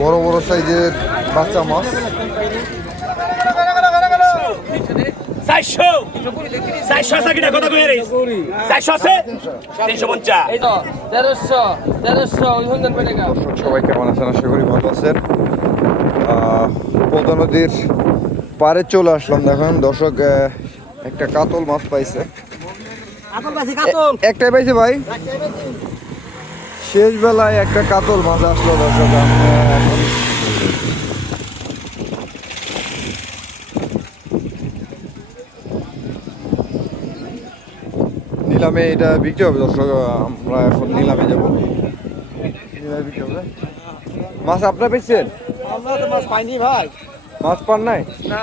বড় বড় সাইজের বাচ্চা মাছ। চারশো। চারশো আছে কিনা? চারশো আছে? তিনশো পঞ্চাশ। তেরোশো তেরোশো ওই সন্ধান পেটে গা দর্শক সবাই কেমন আছেন? আশা করি ভালো আছেন। পদ্মা নদীর পাড়ে চলে আসলাম। দেখেন দর্শক একটা কাতল মাছ পাইছে। একটাই পাইছে ভাই? শেষ বেলায় একটা কাতল মাছ আসলো দর্শক নিলামে এটা বিক্রি হবে দর্শক আমরা এখন নিলামে যাব। নিলামে বিক্রি হবে। মাছ আপনার পেয়েছেন আমরা তো মাছ পাইনি ভাই। মাছ পান নাই? না।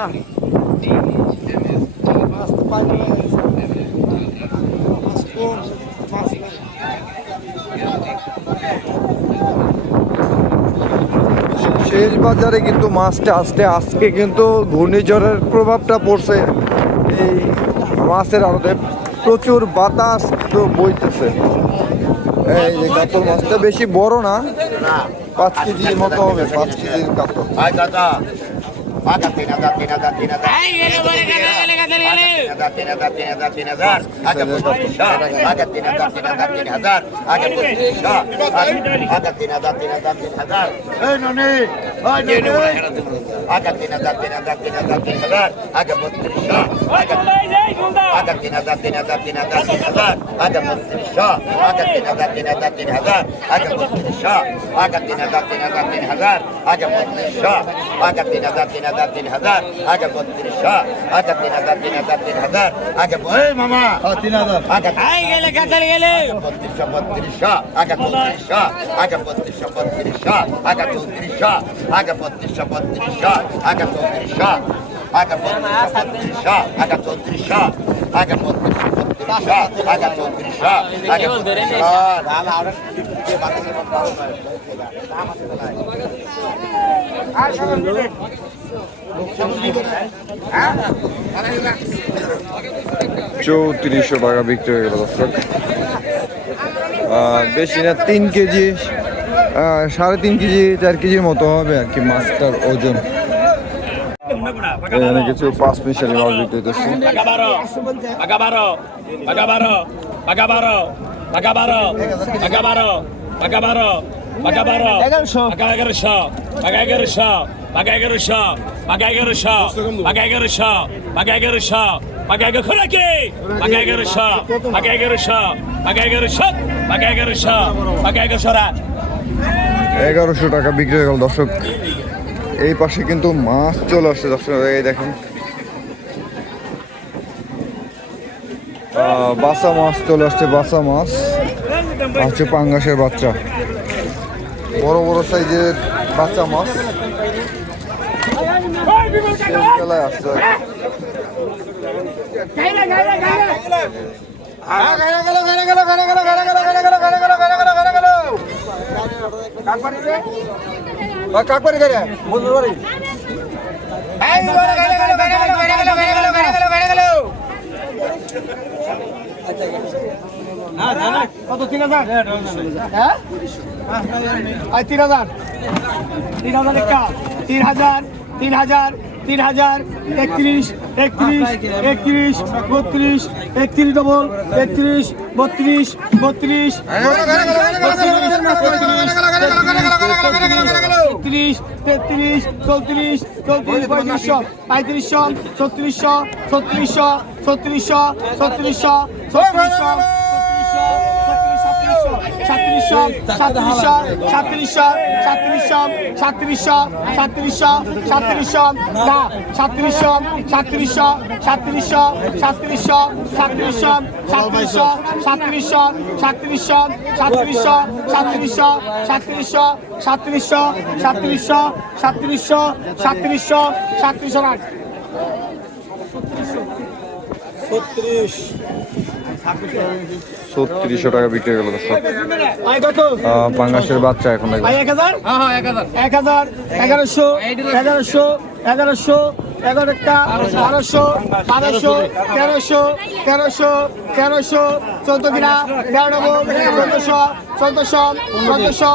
মাছ তো পাইনি মাছ কম মাছ নাই। শেষ বাজারে কিন্তু মাছটা আসতে আজকে কিন্তু ঘূর্ণিঝড়ের প্রভাবটা পড়ছে। এই মাছের আড়তে প্রচুর বাতাস তো বইতেছে। এই যে কাতল মাছটা বেশি বড় না পাঁচ কেজির মতো হবে পাঁচ কেজির কাতল। তিন হাজার তিন হাজার তিন হাজার আগে পঁচিশশো আগে তিন হাজার তিন হাজার তিন হাজার আগে পঁচিশশো আগে তিন হাজার তিন হাজার তিন হাজার আগে তিন হাজার তিন হাজার তিন হাজার তিন হাজার আগে পঁচিশশো আগে তিন হাজার তিন হাজার তিন হাজার তিন হাজার আগে পঁচিশশো আগে তিন হাজার তিন হাজার তিন হাজার আগে পঁচিশশো আগে তিন হাজার তিন হাজার তিন হাজার আগে পঁচিশশো আগে তিন হাজার তিন হাজার তিন হাজার আগে পঁচিশশো আগে তিন হাজার তিন হাজার তিন হাজার। আগে ওই মামা। তিন হাজার। আগে তাই গেলে কাতার গেলে। বত্রিশশো বত্রিশশো। আগে বত্রিশশো আগে বত্রিশশো বত্রিশশো। আগে চৌত্রিশশো আগে বত্রিশশো বত্রিশশো। আগে চৌত্রিশশো আগে বত্রিশশো বত্রিশশো। আগে চৌত্রিশশো আগে বত্রিশশো বত্রিশশো। আগে চৌত্রিশশো আগে বত্রিশশো। চৌত্রিশশো টাকা বিক্রি হয়ে গেল দর্শক। বেশি না, তিন কেজি সাড়ে তিন কেজি, চার কেজির মতো হবে আর কি মাছটার ওজন। এখানে কিছু পাঁচ মিশালি মাছ বিক্রি হইতেছে। পাকা বারো পাকা বারো পাকা বারো পাকা বারো পাকা বারো পাকা বারো বারো পাকা এগারোশো পাকা এগারোশো পাকা এগারোশো পাকা এগারোশো পাকা এগারোশো পাকা এগারোশো পাকা এগারো খোলা কি পাকা এগারোশো পাকা এগারোশো পাকা এগারোশো পাকা এগারোশো পাকা এগারোশো রা এগারোশো টাকা বিক্রি হয়ে গেল দর্শক এই পাশে কিন্তু মাছ চলে আসছে দর্শক এই দেখেন আহ, বাসা মাছ চলে আসছে বাসা মাছ হচ্ছে পাঙ্গাসের বাচ্চা বড় বড় সাইজের বাচ্চা মাছ। বাড়ি। কত? তিন হাজার? হ্যাঁ আর তিন হাজার। তিন হাজার একটা। তিন হাজার তিন হাজার তিন হাজার একত্রিশ একত্রিশ একত্রিশ বত্রিশ একত্রিশ ডবল একত্রিশ বত্রিশ বত্রিশ তেত্রিশ তেত্রিশ চৌত্রিশ চৌত্রিশ পঁয়ত্রিশশো পঁয়ত্রিশশো ছত্রিশশো ছত্রিশশো ছত্রিশশো ছত্রিশশো ছত্রিশশো সাতত্রিশশো সাতত্রিশশো সাতত্রিশশো সাতত্রিশশো সাতত্রিশশো সাতত্রিশশো সাতত্রিশশো না সাতত্রিশশো সাতত্রিশশো সাতত্রিশশো সাতত্রিশশো সাতত্রিশশো সাতত্রিশশো সাতত্রিশশো সাতত্রিশশো সাতত্রিশশো সাতত্রিশশো সাতত্রিশশো সাতত্রিশশো সাতত্রিশশো সাতত্রিশশো সাতত্রিশশো সাতত্রিশশো রাখ ছত্রিশশো টাকা বিক্রি হয়ে গেল পাঙ্গাসের বাচ্চা এখন দেখবেন এক হাজার? এক হাজার। এগারোশো এগারোশো এগারোশো এগারো একটা বারোশো বারোশো তেরোশো তেরোশো তেরোশো চোদ্দ কিনা তেরো নম্বর চোদ্দশো চোদ্দশো চোদ্দশো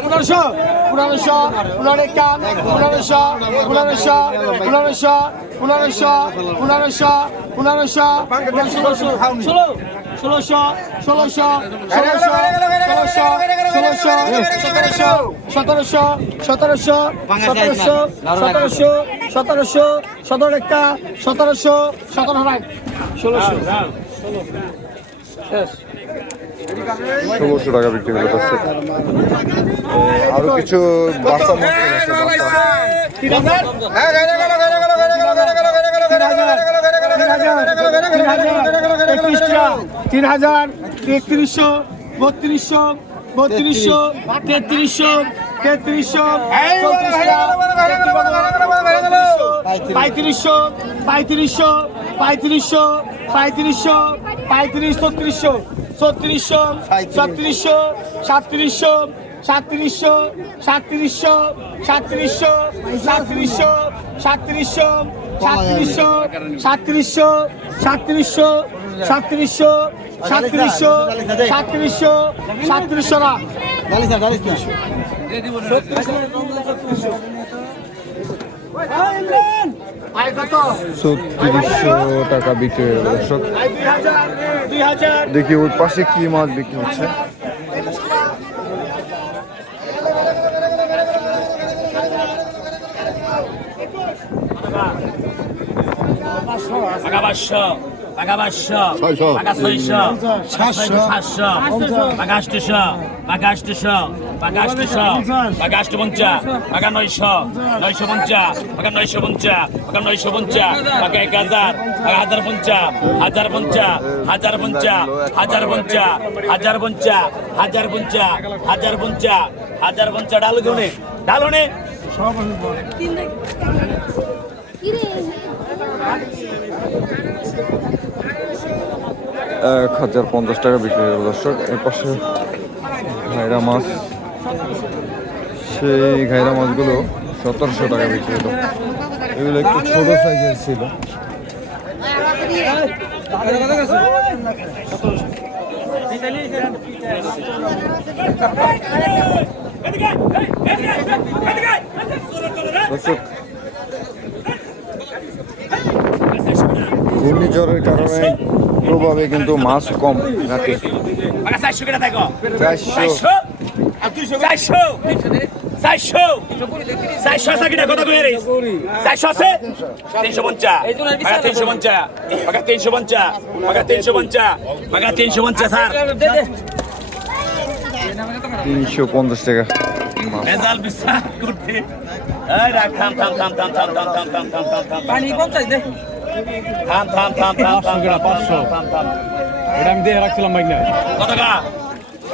পনেরোশো পনেরোশো পনেরো একটা পনেরোশো পনেরোশো পনেরোশো পনেরোশো পনেরোশো পনেরোশো ষোলোশো ষোলো। ষোলোশো ষোলোশো ষোলোশো ষোলোশো ষোলোশো সতেরোশো সতেরোশো সতেরোশো সতেরোশো সতেরোশো সতেরোশো সতেরো একটা সতেরোশো সতেরো রাখ ষোলোশো। ষোলোশো টাকা বিক্রি দর্শক আরও কিছু বাচ্চা মাছ আছে তিন হাজার তিন হাজার বত্রিশশো বত্রিশশো তেত্রিশশো তেত্রিশশো পঁয়ত্রিশশো পঁয়ত্রিশশো পঁয়ত্রিশশো পঁয়ত্রিশশো পঁয়ত্রিশ ছত্রিশশো ছত্রিশশো ছত্রিশশো সাতত্রিশশো সাতত্রিশশো সাতত্রিশশো সাতত্রিশশো সাতত্রিশশো সাতত্রিশশো সাঁত্রিশশো সাতত্রিশশো সাঁত্রিশশো সাতত্রিশশো সাঁত্রিশশো সাতত্রিশশো সাঁত্রিশশো না। টাকা বিক্রি দর্শক দেখি ওর পাশে কি মাছ বিক্রি হচ্ছে। পাকা পাঁচশো পাকা পাঁচশো পাকা ছয়শো সাতশো সাতশো পাকা আষ্টশো পাকা আষ্টশো পাকা আষ্টশো পাকা আষ্ট নয়শো নয়শো পঞ্চা পাকা নয়শো পঞ্চা পাকা নয়শো পঞ্চা পাকা এক হাজার পাকা হাজার পঞ্চা হাজার পঞ্চা হাজার পঞ্চা হাজার পঞ্চা হাজার পঞ্চা হাজার পঞ্চা হাজার পঞ্চা হাজার পঞ্চা ডালো নে এক হাজার পঞ্চাশ টাকা বিক্রি গেল দর্শক। এর পাশে ঘাইরা মাছ। সেই ঘাইরা মাছগুলো সতেরোশো টাকা বিক্রি হলো। এগুলো একটু ছোট সাইজের ছিল। দর্শক ঘূর্ণিঝড়ের কারণে প্রভাবে কিন্তু মাছ কম ঘাটে তিনশো পঞ্চাশ টাকা মাছ ভেজাল বিশ্বাস করতে এই রাখ থাম থাম থাম থাম থাম থাম থাম থাম থাম থাম থাম পানি পঞ্চাশ দে থাম থাম থাম থাম থাম থাম পাঁচশো। থাম থাম এটা আমি দিয়ে রাখছিলাম বাইক না কত টাকা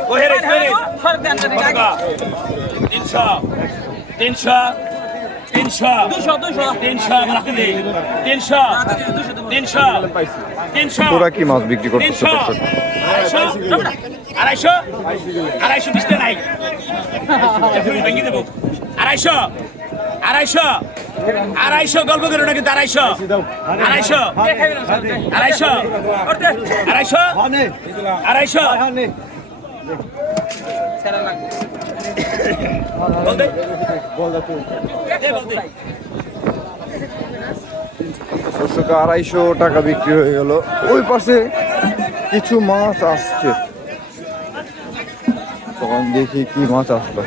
কোহে রে কোহে রে। সরকার দেন কত টাকা তিনশো তিনশো তিনশো দুশো দুশো। তিনশো রাখতে দে। তিনশো তিনশো তিনশো। তোরা কি মাছ বিক্রি করতেছে আড়াইশো আড়াইশো বিশটা নাই। আড়াইশো আড়াইশো আড়াইশো, গল্প করো না কিন্তু আড়াইশো? আড়াইশো? আড়াইশো? আড়াইশো? আড়াইশো? দর্শক আড়াইশো টাকা বিক্রি হয়ে গেল। ওই পাশে কিছু মাছ আসছে। তখন দেখি কি মাছ আসলো।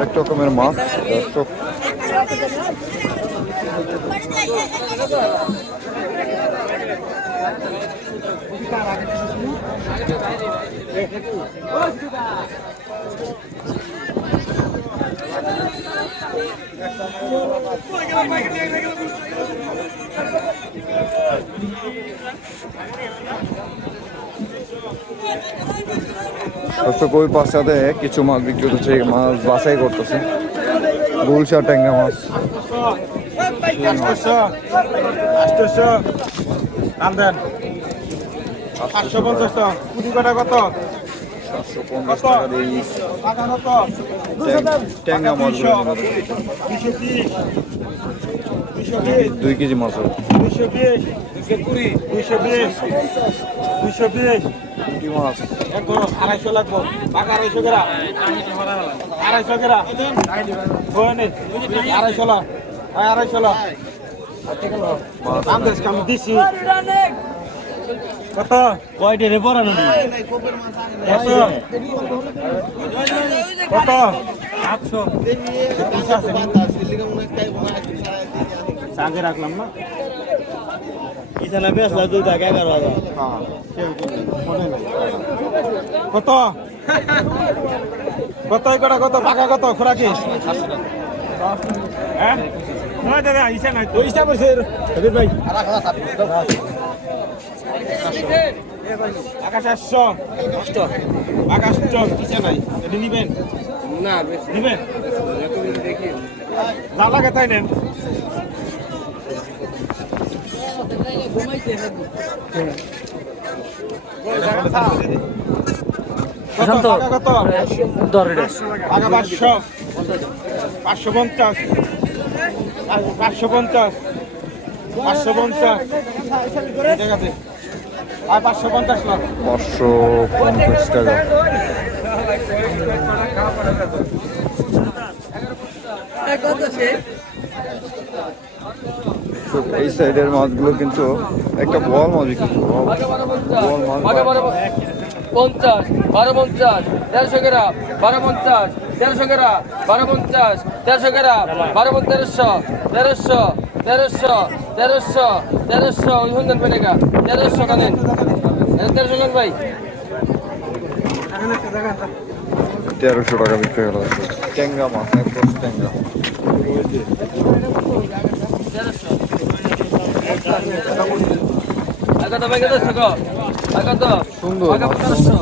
হরেক রকমের মাছ দর্শক Thank you. দর্শক ওই পাশাতে কিছু মাছ বিক্রি করছে মাছ বাছাই করতেছে। গুলশা ট্যাঙ্গা মাছ। দুই কেজি মাছ দুইশো বিশ। কুড়ি দুইশো বিশ। দুইশো বিশ। কি মাছ আড়াইশো লাগবো টাকা আড়াইশো গ্রাম আড়াইশো গ্রাম হয় আড়াইশো লাখ হ্যাঁ আড়াইশো লাখ আমি দিছি কত কয়টি রে পড়া না কত কত আটশো সাগে রাখলাম না ইসানা বেসলা দুই টাকা এগারো হাজার। নেই কত কত কটা কত? পাকা কত? খোরাকি হ্যাঁ? ভাই। আকাশ আটশো আকাশ চক ইসা নাই। নিবেন? না নিবেন? যা লাগে তাই নেন। কত টাকা কত টাকা পাঁচশো পাঁচশো পঞ্চাশ। পাঁচশো পঞ্চাশ পাঁচশো পঞ্চাশ ঠিক টাকা তো এই সাইডের মাছগুলো কিন্তু একটা বল মাছ বিক্রি বল মাছ পঞ্চাশ বারো পঞ্চাশ তেরোশো গ্রাম বারো পঞ্চাশ তেরোশো গ্রাম বারো পঞ্চাশ তেরোশো গ্রাম বারো তেরোশো তেরোশো তেরোশো তেরোশো তেরোশো ওই কানেন তেরোশো কান ভাই। তেরোশো টাকা বিক্রি করা ট্যাংরা মাছ এক ট্যাংরা। তেরোশো আগত ভাই কত থাকো আগত সুন্দর আগা পনেরোশো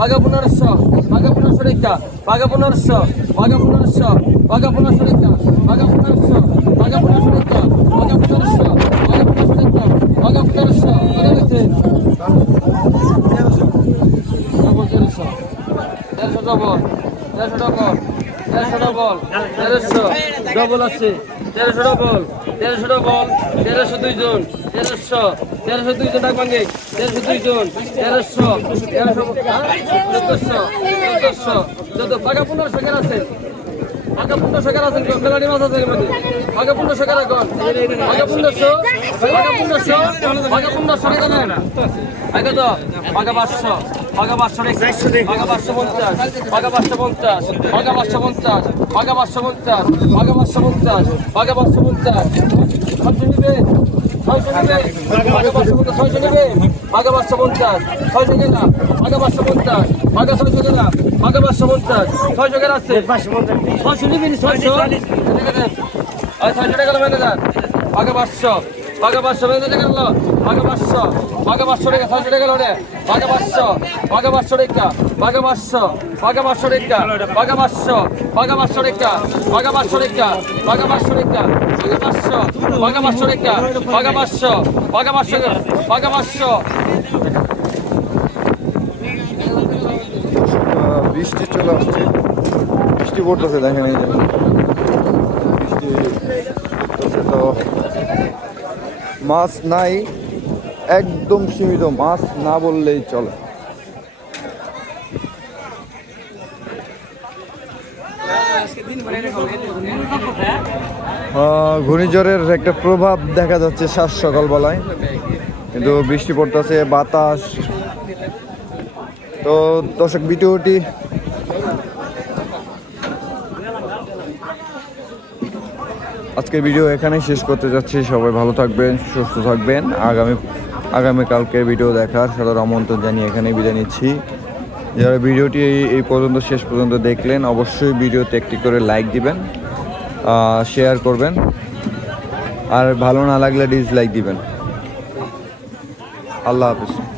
আগা পনেরোশো রেখা আগা পনেরোশো আগা পনেরোশো আগা পনেরোশো রেখা আগা পনেরোশো আগা পনেরোশো রেখা আগা পনেরোশো আগা পনেরোশো রেখা পনেরোশো আগা গেছে ডবল তেরোশো তেরোশো ডবল তেরোশো ডবল তেরোশো ডবল তেরোশো ডবল আছে। তেরোশো ডবল তেরোশো ডবল তেরোশো দুইজন তেরোশো তেরোশো দুইজন ডাক ভাঙ্গে তেরোশো দুইজন তেরোশো তেরোশো চোদ্দশো চোদ্দশো চোদ্দ পাকা পনেরোশো কেন আছে? পাকা পনেরোশো কেন আছেন মেলানি মাছ আছে এর মধ্যে পাকা পনেরোশো কেন এখন পাকা পনেরোশো পাকা পনেরোশো পাকা পনেরোশো টাকা নেন আগে তো পাকা পাঁচশো পাকা পাঁচশো পাকা পাঁচশো পঞ্চাশ পাকা পাঁচশো পঞ্চাশ পাকা পাঁচশো পঞ্চাশ পাকা পাঁচশো পঞ্চাশ পাকা পাঁচশো পঞ্চাশ পাকা পাঁচশো পঞ্চাশ ছয়শো নিবে ছয়শো নিবে পাকা পাঁচশো পঞ্চাশ ছয়শো নিবে পাকা পাঁচশো পঞ্চাশ ছয়শো কেনা পাকা পাঁচশো পঞ্চাশ পাকা ছয়শো কেনা পাকা পাঁচশো পঞ্চাশ ছয়শো কেনা আছে। ছয়শো নিবি ছয়শো? আর ছয়শো টাকা মেনে দেন পাকা পাঁচশো পাকা পাঁচশো মেনে টাকা লো পাকা পাঁচশো পাকা পাঁচশো টাকা ছয়শো টাকা লোনে পাকা পাঁচশো পাকা পাঁচশো টাকা পাকা পাঁচশো পাকা পাঁচশো টাকা পাকা পাঁচশো পাকা পাঁচশো টাকা পাকা পাঁচশো টাকা পাকা পাঁচশো টাকা পাকা পাঁচশো পাকা পাঁচশো টাকা পাকা পাঁচশো পাকা পাঁচশো পাকা পাঁচশো। বৃষ্টি চলে আসছে। বৃষ্টি পড়তেছে, দেখেন এই বৃষ্টি তো। মাছ নাই, একদম সীমিত, মাছ না বললেই চলে। ঘূর্ণিঝড়ের একটা প্রভাব দেখা যাচ্ছে সাত সকালবেলায়। কিন্তু বৃষ্টি পড়তেছে, বাতাস তো দর্শক, ভিডিওটি আজকের ভিডিও এখানেই শেষ করতে যাচ্ছি। সবাই ভালো থাকবেন, সুস্থ থাকবেন। আগামী আগামীকালকের ভিডিও দেখার সাদর আমন্ত্রণ জানিয়ে এখানেই বিদায় নিচ্ছি। যারা ভিডিওটি এই পর্যন্ত, শেষ পর্যন্ত দেখলেন, অবশ্যই ভিডিওতে একটি করে লাইক দিবেন শেয়ার করবেন। আর ভালো না লাগলে ডিসলাইক দিবেন। আল্লাহ হাফিজ।